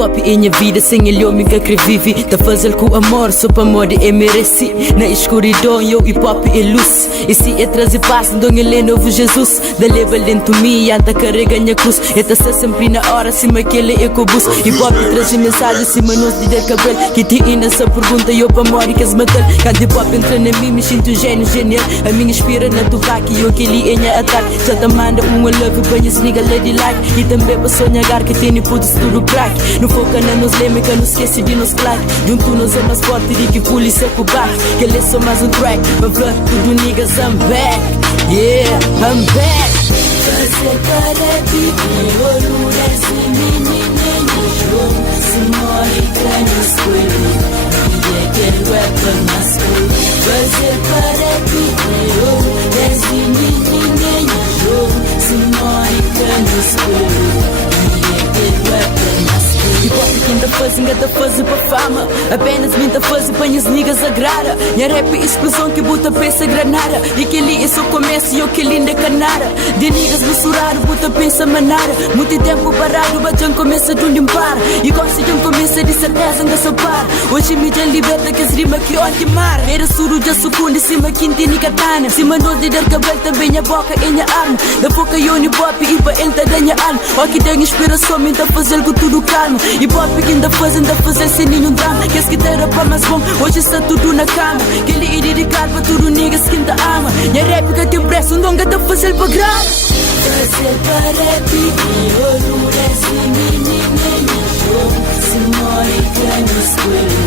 hop é minha vida, sem ele eu me que vive. Tá fazendo com amor, só para amor é mereci. Na escuridão eu hip hop é luz. E se é trazer paz, então ele é novo Jesus. Da leva lento me, anda carrega minha cruz. E tá sempre na hora, cima que ele é cobus. Hip hop traz mensagem, cima nós de der cabelo. Que te ina essa pergunta, eu para amor e que as matar. Cada hip hop entra na mim, me sinto gênio, genial. A minha inspira na tuvaca e eu que ele é minha ataque. Já te manda uma love, banha sniga lady like. E também para sonhar que tem puto tudo crack. Não foca na nos leme, que não esquece de nos claque. Junto nós é mais forte de que polícia com back. Que ele é só mais track, mas pra tudo niggas I'm back. Yeah, I'm back. Fazer para viver, ouro desse menino jogo. Se morre crânio escolho, ninguém quer rap masculino. Fazer para viver, ouro desse menino jogo. Se morre crânio escolho, ninguém quer rap masculino. Hip hop quem tá fazendo, tá fazendo pra fama. Apenas mim tá fazendo pra minhas niggas agrada. Minha rap é explosão que bota peça granada. E que ali é só começo e eu que linda canara. De niggas misturaram, bota pensa manara. Muito tempo parado, batendo começa de onde para. E gosto de um começo de certeza ainda só para. Hoje me já liberta que as rimas que ontem mar. Era suru de sucunda, cima quinta e katana. Cima nós de dar cabelo também a boca e minha arma. Da boca eu ni pop e pra ele tá ganha alma. Ó que tem inspiração, me tá fazendo com tudo calma. E pop que ainda fazer sem nenhum drama. Que as guitarras para mais bom, hoje está tudo na cama. Que ele é dedicado para tudo niggas que ainda ama. Minha rap que tem preço, não gata fazer pra grana. Fazer para viver, ouro desse menino jogo. Se morre crânio escolho,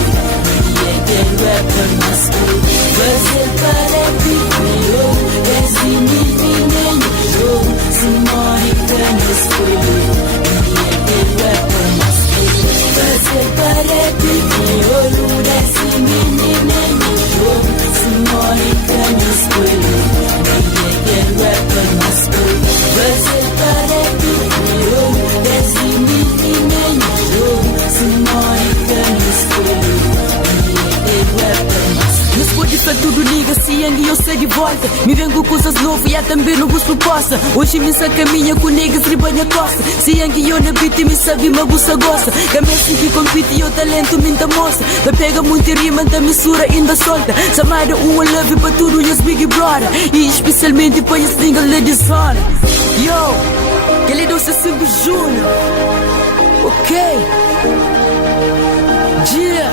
ninguém quer rap masculino. Fazer para viver, ouro desse menino jogo. Se morre crânio escolho, ninguém quer rap masculino. Fazer para viver, ouro desse menino jogo. Se morre crânio escolho, ninguém quer rap masculino. Fazer para viver, ouro desse menino jogo. Se morre crânio escolho, ninguém quer rap masculino. Nos pode ser tudo nigga, se e eu sei de volta. Me vengo coisas novas e também não gosto possa. Hoje me sa caminha com niggas e banha costa. Se e eu na beat me sabe uma buça gosta. Cabeça que compete e o talento me da moça. Da pega muito rima, da mistura ainda solta. Chamada uma love para tudo e as big brother. E especialmente para as niggas ladies on. Yo, que ele doce sempre júnior. Ok. Yeah.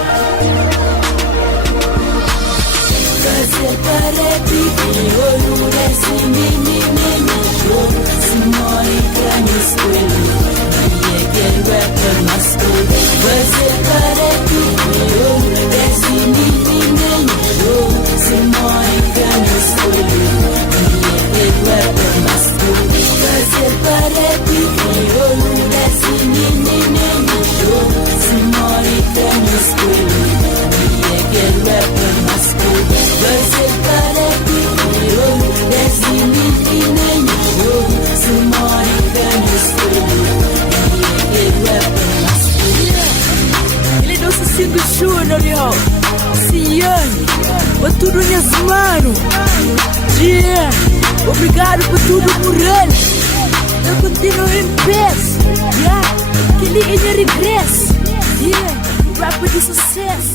Fazer para viver, ouro desse menino jogo. Se morre crânio escolho, ninguém quer rap masculino. Fazer para viver, ouro desse menino jogo. Se morre crânio escolho, ninguém quer rap masculino. Fazer para viver, ouro desse menino jogo. Se morre crânio escolho, ninguém quer rap masculino. Fazer para viver, ouro desse menino jogo. Se morre crânio escolho, ninguém quer rap masculino. Ele não se sente júnior, yo. Ciane, pra tudo minhas manos. Yeah, obrigado por tudo morrer. Eu continuo em paz. Yeah, que ele regresso. Yeah, rap de sucesso.